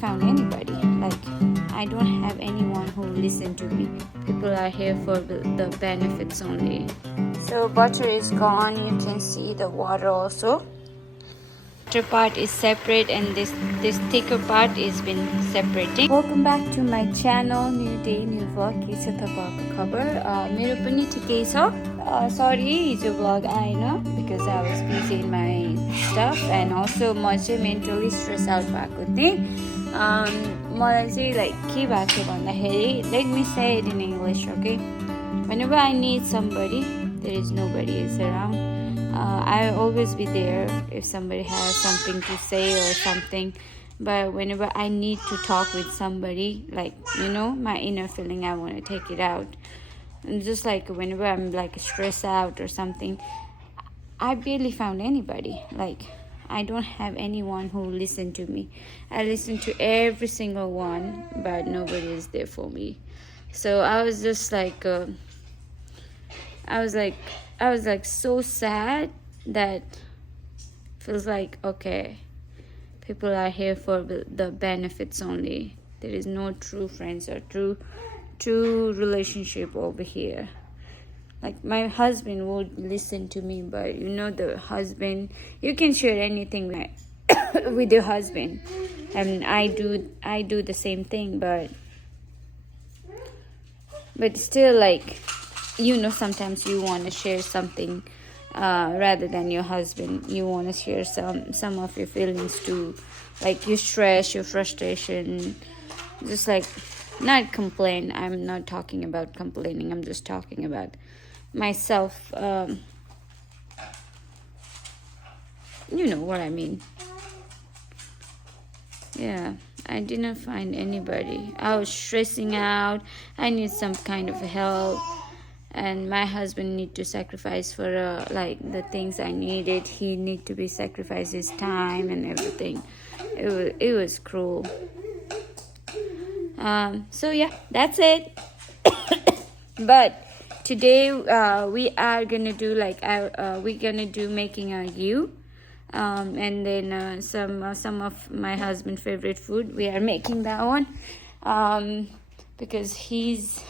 found anybody. Like, I don't have anyone who listen to me. People are here for the benefits only. So butter is gone. You can see the water also. Butter part is separate and this thicker part is been separating. Welcome back to my channel. New day, new vlog. के छ तपाईको खबर? मेरो पनि ठिकै छ. Sorry, हिजो vlog आएन because I was busy in my stuff and also म चाहिँ mentally stressed out भएको थिएँ. मलाई चाहिँ like के भएको थियो भन्दाखेरि, let me say it in English, okay? Whenever I need somebody, there is nobody is around. I'll always be there if somebody has something to say or something. But whenever I need to talk with somebody, like, you know, my inner feeling, I want to take it out. And just like whenever I'm like stressed out or something, I barely found anybody. Like, I don't have anyone who listen to me. I listen to every single one, but nobody is there for me. So I was just like, I was like so sad that feels like, okay, people are here for the benefits only. There is no true friends or true relationship over here. Like, my husband would listen to me, but you know, the husband, you can share anything with your husband, and I do the same thing, but still, like, you know, sometimes you want to share something rather than your husband. You want to share some of your feelings too, like your stress, your frustration. Just like, not complain. I'm not talking about complaining. I'm just talking about myself. You know what I mean. Yeah, I didn't find anybody. I was stressing out. I need some kind of help. And my husband need to sacrifice for like the things I needed. He need to be sacrifice his time and everything. It was cruel. So yeah, that's it. But today we are gonna do like we're gonna do making a ghee, and then some of my husband's favorite food. We are making that one because he's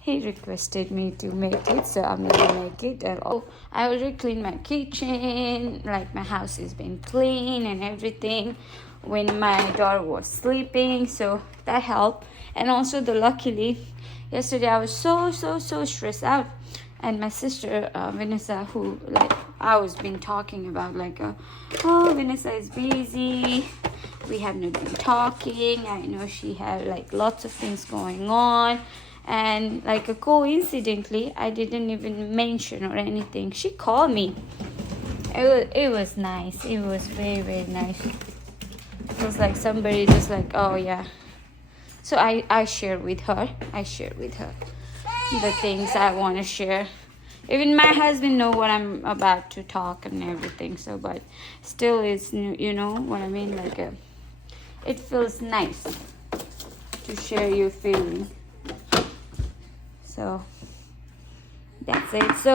he requested me to make it, so I'm gonna make it. I already cleaned my kitchen, like my house has been clean and everything when my daughter was sleeping, so that helped. And also, luckily, yesterday I was so stressed out, and my sister Vanessa, who like I was been talking about, like oh, Vanessa is busy, we have not been talking. I know she had like lots of things going on. And like coincidentally, I didn't even mention or anything. She called me. It was nice. It was very nice. It was like somebody just like, oh yeah. So I shared with her. The things I want to share. Even my husband know what I'm about to talk and everything. So, but still, it's, you know what I mean. Like it feels nice to share your feeling. So that's it. So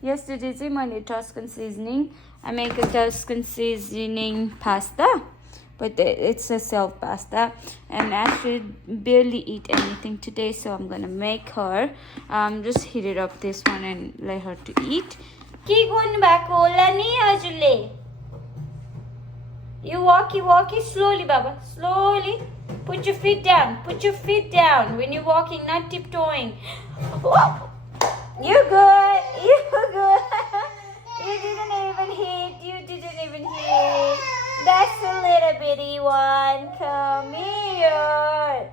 yesterday I Tuscan seasoning. I make a Tuscan seasoning pasta, but it's a self pasta, and I should barely eat anything today, so I'm gonna make her just heat it up this one and let her to eat. You walkie slowly, Baba, slowly. Put your feet down. When you're walking, not tiptoeing. Whoa. You're good. You didn't even hit. That's a little bitty one. Come here.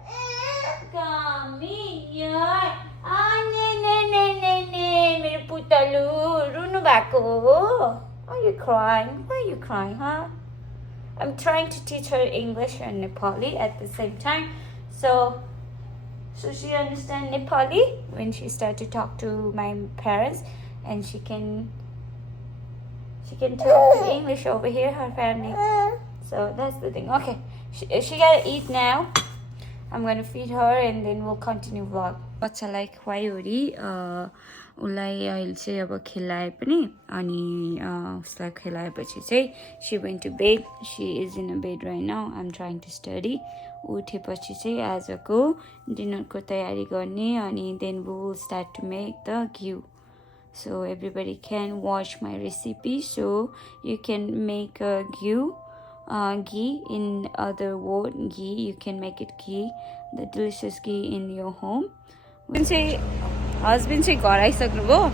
Mere putalu. Runu bako. Are you crying? Why are you crying, huh? I'm trying to teach her English and Nepali at the same time. So she understands Nepali when she starts to talk to my parents, and she can talk to English over here, her family. So that's the thing. Okay, she gotta eat now. I'm gonna feed her and then we'll continue vlog. बच्चालाई खुवाइवरी उसलाई अहिले चाहिँ अब खिलाए पनि अनि उसलाई खिलाएपछि चाहिँ she went to bed. She is in a bed right now. I'm trying to study. उठेपछि चाहिँ आजको डिनरको तयारी गर्ने अनि then we will start to make the ghee. So everybody can watch my recipe so you can make a ghee in other word ghee, you can make it ghee, the delicious ghee in your home. Husband चाहिँ घर आइसक्नुभयो.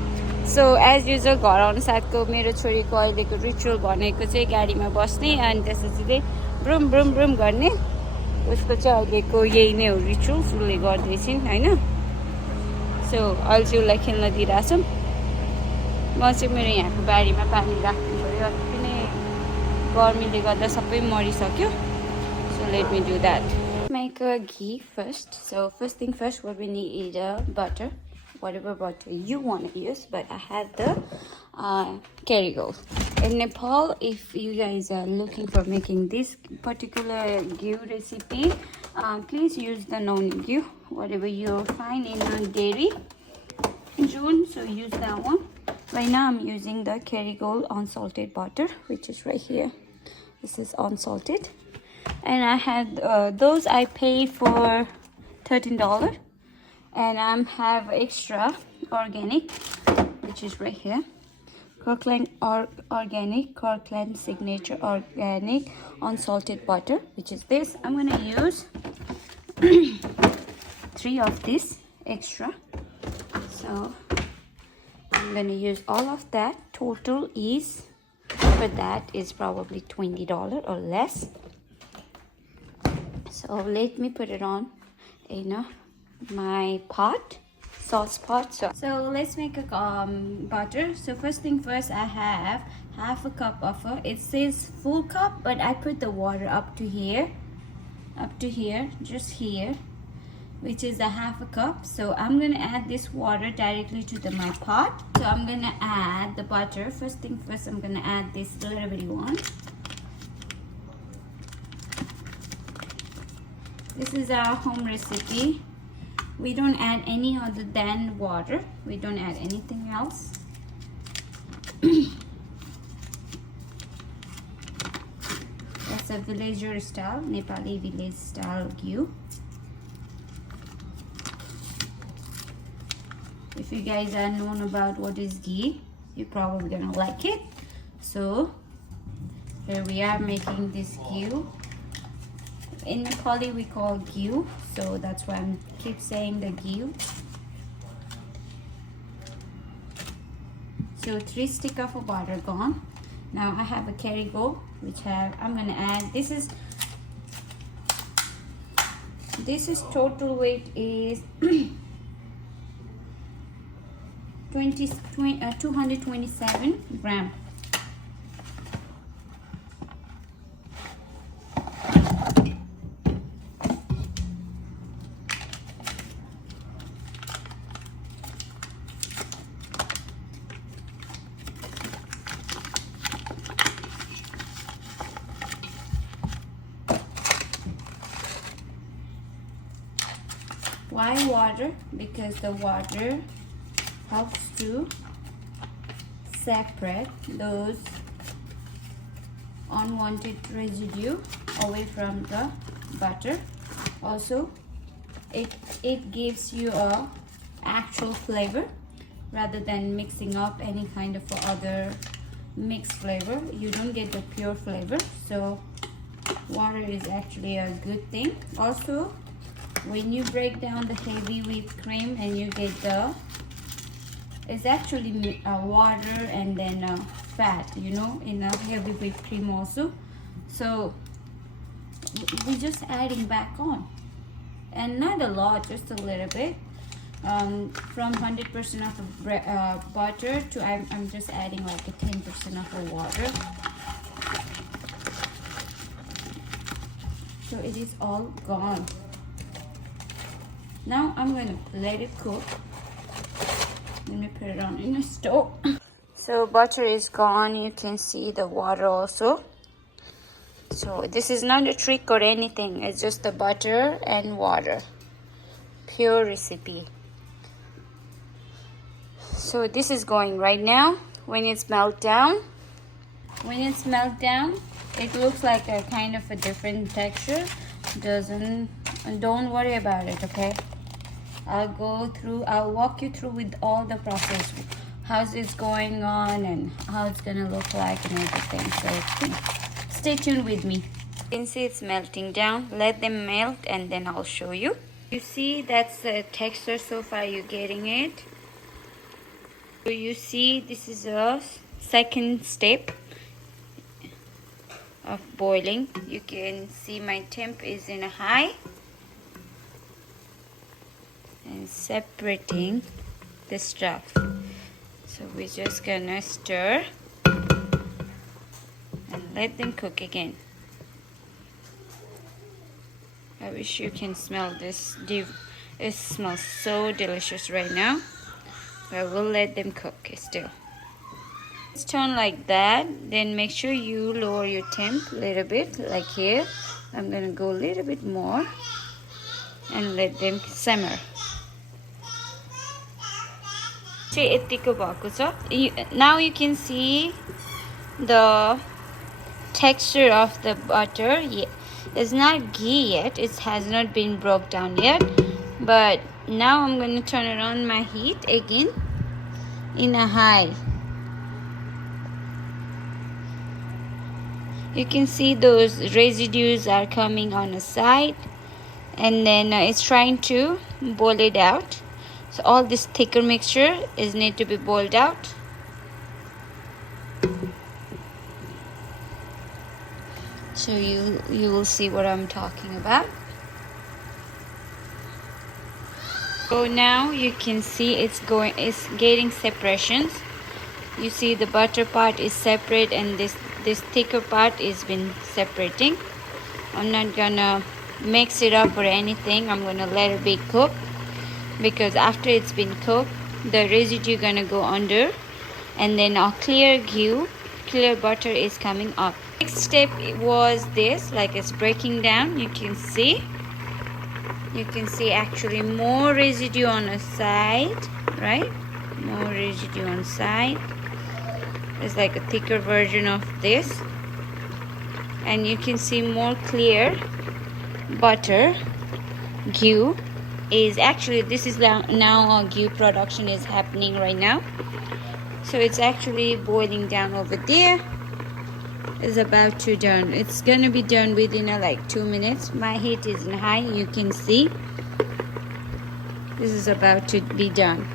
So as usual घर आउनु साथको मेरो छोरीको अहिलेको ritual भनेको चाहिँ गाडीमा बस्ने अनि त्यसपछि चाहिँ ब्रुम ब्रुम ब्रुम गर्ने. उसको चाहिँ अहिलेको यही नै हो रिचुअल. उसले गर्दैछिन् हैन. सो अहिले चाहिँ उसलाई खेल्न दिइराछौँ. म चाहिँ मेरो यहाँको बारीमा पानी राख्नु पर्यो. किन गर्मीले गर्दा सबै मरिसक्यो. So let me do that. Make a ghee first. So first thing first, what we need is butter, whatever butter you want to use. But I had the Kerrygold. In Nepal, if you guys are looking for making this particular ghee recipe, please use the non-ghee, whatever you find in dairy, June. So use that one. Right now I'm using the Kerrygold unsalted butter, which is right here. This is unsalted. And I had those I paid for $13. And I have extra organic, which is right here. Kirkland organic, Kirkland signature organic unsalted butter, which is this. I'm gonna use 3 of this extra. So I'm gonna use all of that. Total is for that is probably $20 or less. So let me put it on in my pot, sauce pot. So let's make a butter. So first thing first, I have half a cup of it says full cup, but I put the water up to here, just here, which is a half a cup. So I'm gonna add this water directly to my pot. So I'm gonna add the butter. First thing first, I'm gonna add this little bitty one. This is our home recipe. We don't add any other than water. We don't add anything else. That's a villager style, Nepali village style ghee. If you guys are known about what is ghee, you're probably gonna like it. So here we are making this ghee. In Nepali we call ghee, so that's why I keep saying the ghee. So 3 sticks of butter gone. Now I have a Kerrygold, which I'm gonna add. This is total weight is 227 grams. Why water? Because the water helps to separate those unwanted residue away from the butter. Also, it gives you a actual flavor rather than mixing up any kind of other mixed flavor. You don't get the pure flavor, so water is actually a good thing. Also, when you break down the heavy whipped cream and you get it's actually water and then fat, you know, in a heavy whipped cream also. So we're just adding back on, and not a lot, just a little bit. From 100% of butter to I'm just adding like a 10% of the water. So it is all gone. Now I'm gonna let it cook. Let me put it on in the stove. So butter is gone. You can see the water also. So this is not a trick or anything, it's just the butter and water, pure recipe. So this is going right now. When it's melt down, it looks like a kind of a different texture. Don't worry about it, okay? I'll walk you through with all the process, how's it's going on and how it's gonna look like and everything. So stay tuned with me. You can see it's melting down. Let them melt and then I'll show you. You see that's the texture so far, you're getting it. So you see this is a second step of boiling. You can see my temp is in a high and separating the stuff. So we're just gonna stir and let them cook again. I wish you can smell this. It smells so delicious right now. But we'll let them cook still. It's turned like that. Then make sure you lower your temp a little bit, like here. I'm gonna go a little bit more and let them simmer. Now you can see the texture of the butter. It's not ghee yet, it has not been broke down yet, but now I'm going to turn it on my heat again in a high. You can see those residues are coming on the side, and then it's trying to boil it out. So all this thicker mixture is need to be boiled out. So you will see what I'm talking about. So now you can see it's getting separations. You see the butter part is separate and this thicker part is been separating. I'm not gonna mix it up or anything. I'm gonna let it be cooked, because after it's been cooked, the residue gonna go under, and then our clear butter is coming up. Next step was this, like it's breaking down. You can see actually more residue on the side, right? More residue on side. It's like a thicker version of this, and you can see more clear butter. Ghee is actually, this is now ghee production is happening right now. So it's actually boiling down over there. Is about to done. It's gonna be done within like 2 minutes. My heat is high. You can see this is about to be done.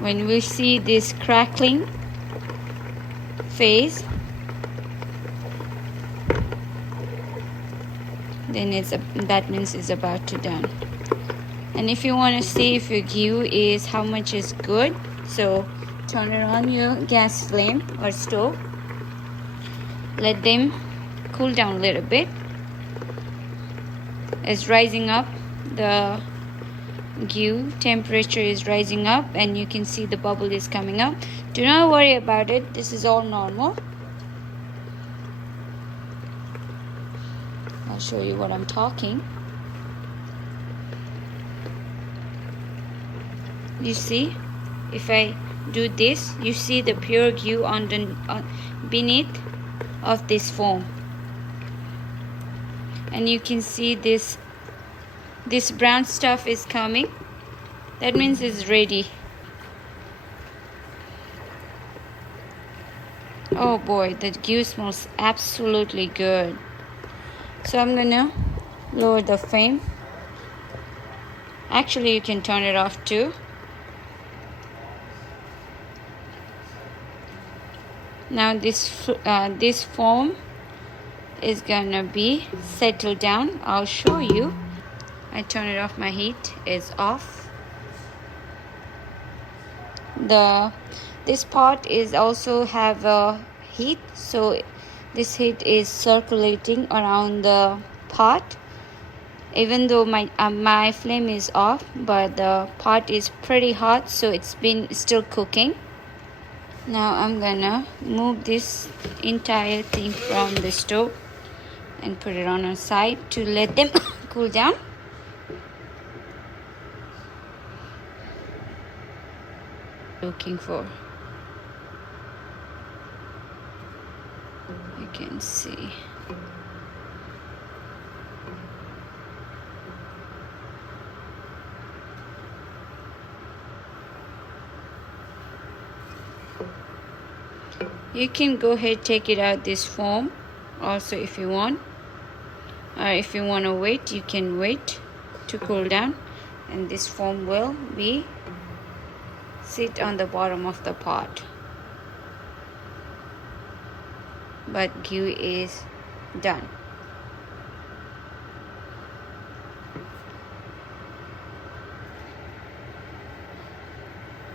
When we see this crackling phase, then that means it's about to done. And if you want to see if your ghee is how much is good, so turn it on your gas flame or stove. Let them cool down a little bit. It's rising up. The ghee temperature is rising up, and you can see the bubble is coming up. Do not worry about it. This is all normal. I'll show you what I'm talking. You see, if I do this, you see the pure ghee beneath of this foam, and you can see this brown stuff is coming. That means it's ready. Oh boy, the ghee smells absolutely good. So I'm gonna lower the flame. Actually, you can turn it off too. Now this foam is gonna be settled down. I'll show you. I turn it off. My heat is off. This pot is also have a heat, so this heat is circulating around the pot. Even though my flame is off, but the pot is pretty hot, so it's been still cooking. Now I'm gonna move this entire thing from the stove and put it on our side to let them cool down. Looking for, you can see. You can go ahead, take it out this foam also if you want, or if you want to wait, you can wait to cool down, and this foam will be sit on the bottom of the pot. But ghee is done.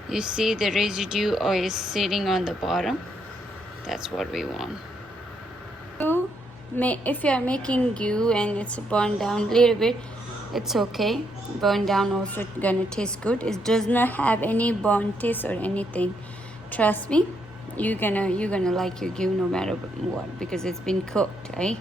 You see the residue oil is sitting on the bottom. That's what we want. If you are making ghee and it's burned down a little bit, it's okay. Burned down also gonna taste good. It does not have any burnt taste or anything. Trust me, you're gonna like your ghee no matter what, because it's been cooked, right?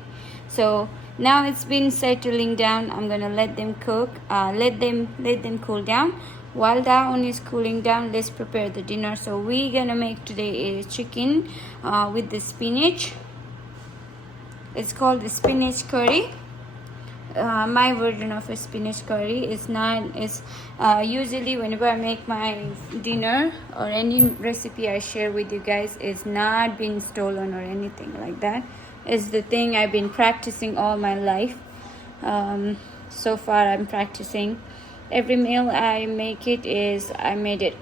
So now it's been settling down. I'm gonna let them cook. Let them cool down. While that one is cooling down, let's prepare the dinner. So we're gonna make today a chicken with the spinach. It's called the spinach curry. My version of a spinach curry is not is usually whenever I make my dinner or any recipe I share with you guys, is not been stolen or anything like that. It's the thing I've been practicing all my life. So far I'm practicing. Every meal I make I made it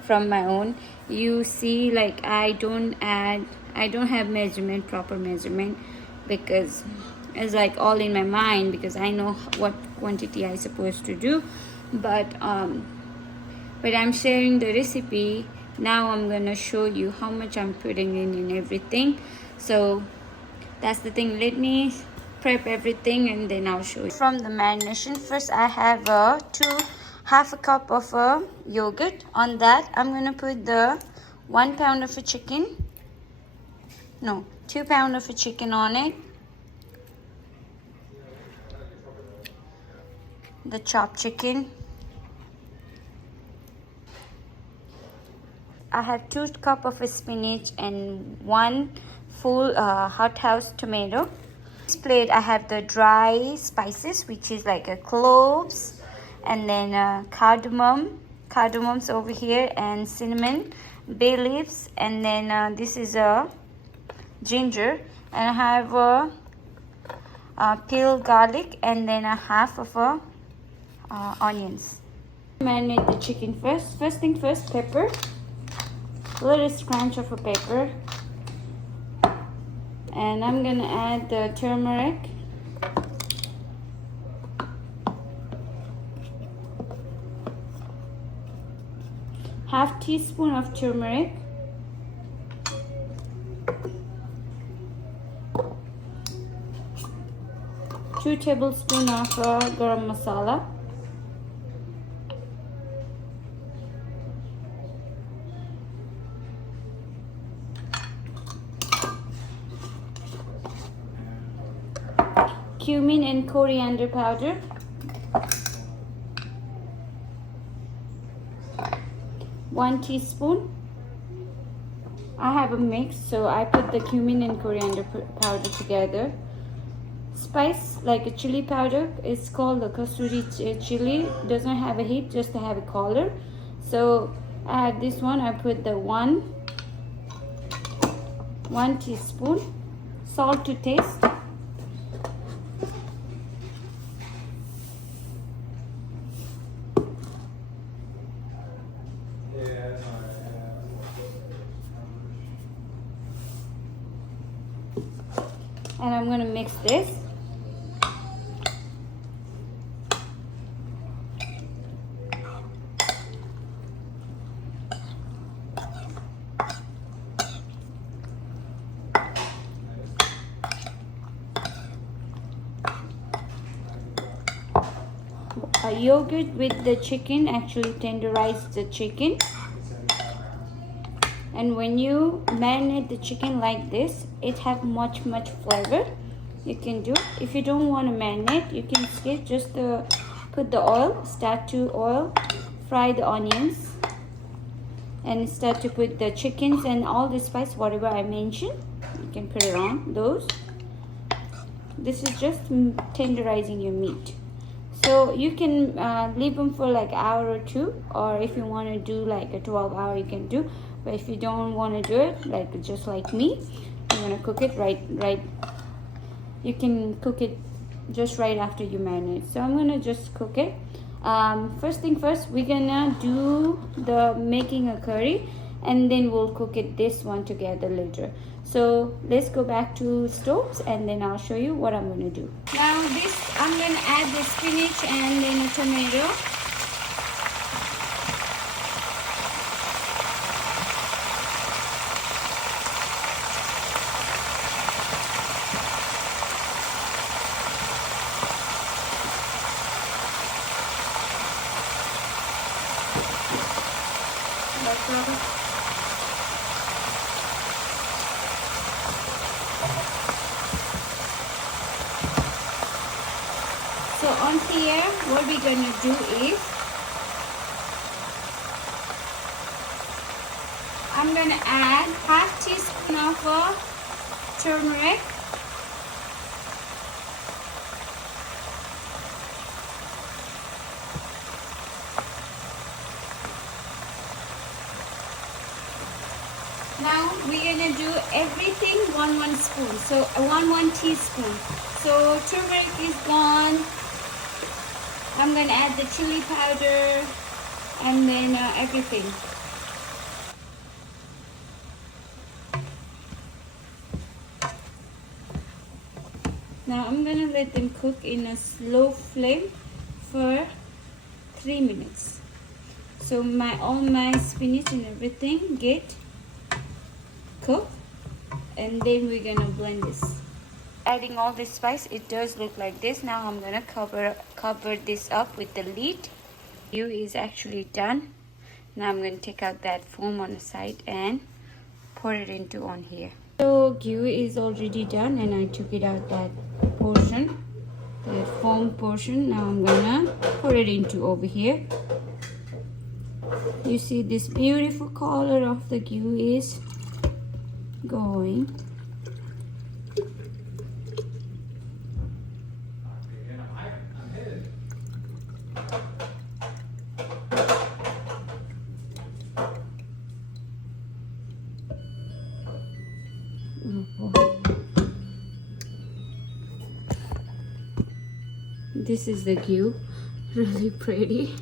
from my own. You see, like I don't have proper measurement, because it's like all in my mind, because I know what quantity I supposed to do. But I'm sharing the recipe now. I'm gonna show you how much I'm putting in and everything. So that's the thing. Let me prep everything and then I'll show you. From the marination, first I have half a cup of yogurt. On that I'm gonna put the 1 pound of a chicken, no, 2 pound of a chicken on it, the chopped chicken. I have 2 cup of a spinach and 1 full hothouse tomato. This plate I have the dry spices, which is like a cloves, and then cardamoms over here, and cinnamon, bay leaves, and then this is a ginger, and I have peeled garlic, and then a half of onions. Marinate the chicken first. First thing first, pepper, a little scrunch of a pepper. And I'm gonna add the turmeric, half teaspoon of turmeric, 2 tablespoons of garam masala, cumin and coriander powder, 1 teaspoon. I have a mix, so I put the cumin and coriander powder together. Spice like a chili powder, it's called the kasuri chili. Doesn't have a heat, just to have a color. So I have this one. I put the one teaspoon. Salt to taste. And I'm going to mix this. Yogurt with the chicken actually tenderizes the chicken. And when you marinate the chicken like this, it have much flavor. You can do, if you don't want to marinate, you can skip, just put the oil, start to oil, fry the onions, and start to put the chickens and all the spice, whatever I mentioned. You can put it on those. This is just tenderizing your meat. So you can leave them for like an hour or two, or if you want to do like a 12-hour, you can do. But if you don't want to do it, like just like me, you want to cook it right. You can cook it just right after you marinate. So I'm gonna just cook it. First thing first, we're gonna do the making a curry, and then we'll cook it this one together later. So let's go back to stoves, and then I'll show you what I'm gonna do. Now this, I'm gonna add the spinach and then a tomato. So on here, what we're gonna do is, I'm gonna add half teaspoon of turmeric, now we're gonna do everything one spoon, so one teaspoon. So turmeric is gone. I'm gonna add the chili powder and then everything. Now I'm gonna let them cook in a slow flame for 3 minutes. So all my spinach and everything get cooked, and then we're gonna blend this. Adding all this spice, it does look like this. Now I'm gonna cover this up with the lid. Ghee is actually done. Now I'm gonna take out that foam on the side and pour it into on here. So ghee is already done, and I took it out that portion, the foam portion. Now I'm gonna pour it into over here. You see this beautiful color of the ghee is going. This is the ghee, really pretty.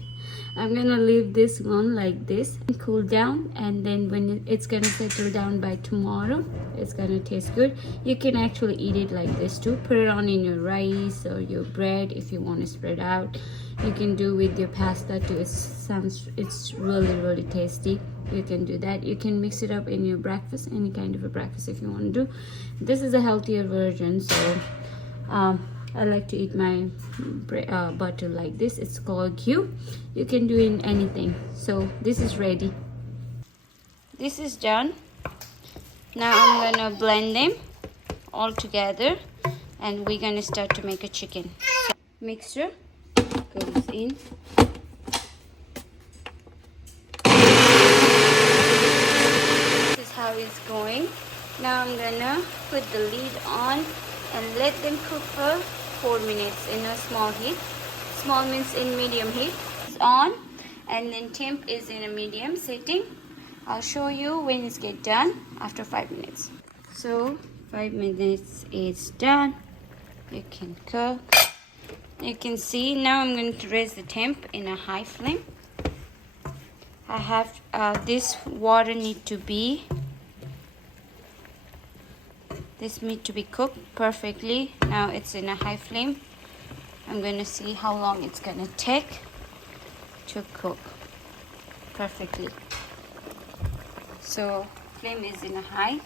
I'm gonna leave this one like this and cool down, and then when it's gonna settle down by tomorrow, it's gonna taste good. You can actually eat it like this too. Put it on in your rice or your bread if you want to spread out. You can do with your pasta too. It's really tasty. You can do that. You can mix it up in your breakfast, any kind of a breakfast if you want to do. This is a healthier version, so I like to eat my butter like this. It's called ghee. You can do in anything. So this is ready. This is done. Now I'm gonna blend them all together, and we're gonna start to make a chicken. So mixture goes in. This is how it's going. Now I'm gonna put the lid on and let them cook for 4 minutes in a small heat. Small means in medium heat. It's on, and then temp is in a medium setting. I'll show you when it's get done after 5 minutes. So 5 minutes is done. You can cook. You can see now I'm going to raise the temp in a high flame. I have this water need to be, this meat to be cooked perfectly. Now it's in a high flame. I'm going to see how long it's going to take to cook perfectly. So flame is in a high.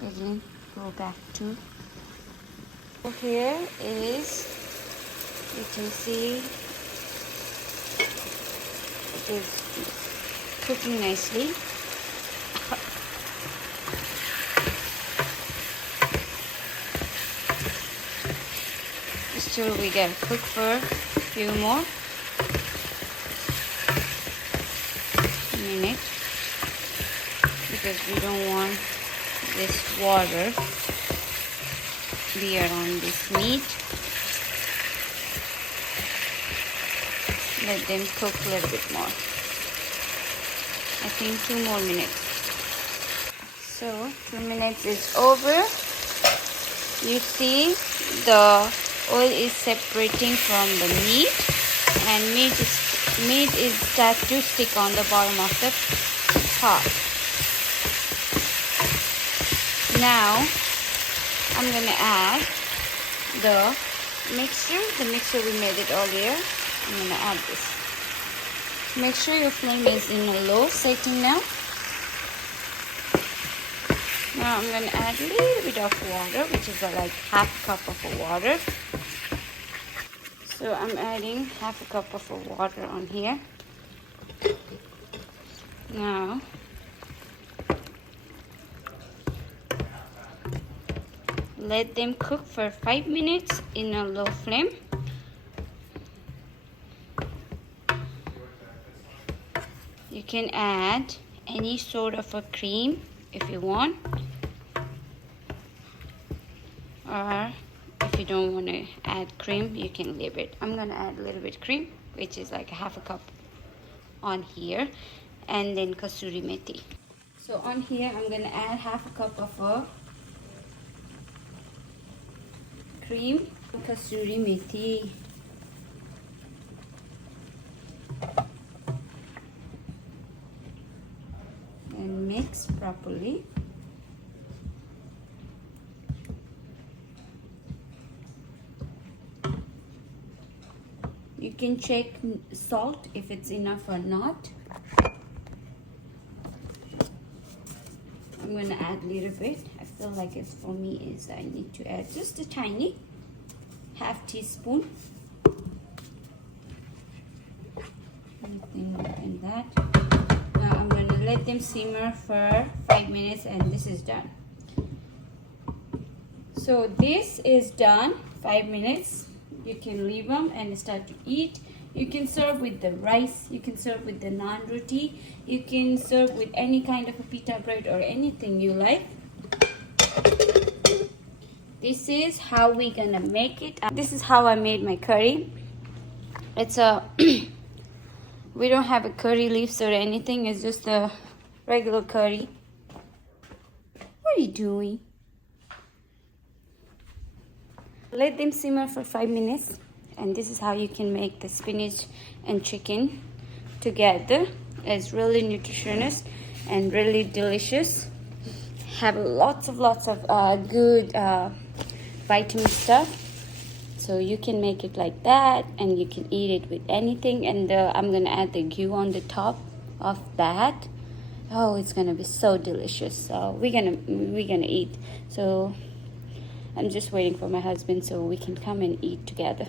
Again, go back to. So here is, you can see It is cooking nicely. Still we gotta cook for a few more minutes because we don't want this water be around this meat. Let them cook a little bit more. I think 2 more minutes. So 2 minutes is over. You see the oil is separating from the meat, and meat is start to stick on the bottom of the pot. Now I'm gonna add the mixture we made it earlier. I'm gonna add this. Make sure your flame is in a low setting now. Now I'm gonna add a little bit of water, which is like half a cup of water. So I'm adding half a cup of water on here. Now let them cook for 5 minutes in a low flame. You can add any sort of a cream if you want, or if you don't want to add cream, you can leave it. I'm gonna add a little bit cream, which is like half a cup on here, and then kasuri methi. So on here I'm gonna add half a cup of cream, kasuri methi, and mix properly. You can check salt if it's enough or not. I'm gonna add a little bit. I feel like it's for me is I need to add just a tiny half teaspoon. Anything like that. Now I'm gonna let them simmer for 5 minutes, and this is done. So this is done. 5 minutes. You can leave them and start to eat. You can serve with the rice, you can serve with the naan roti, you can serve with any kind of a pita bread or anything you like. This is how we're gonna make it. This is how I made my curry. It's a we don't have a curry leaves or anything, it's just a regular curry. What are you doing? Let them simmer for 5 minutes, and this is how you can make the spinach and chicken together. It's really nutritious and really delicious. Have lots of good vitamin stuff. So you can make it like that, and you can eat it with anything. And I'm gonna add the ghee on the top of that. Oh, it's gonna be so delicious. So we're gonna eat. So I'm just waiting for my husband so we can come and eat together.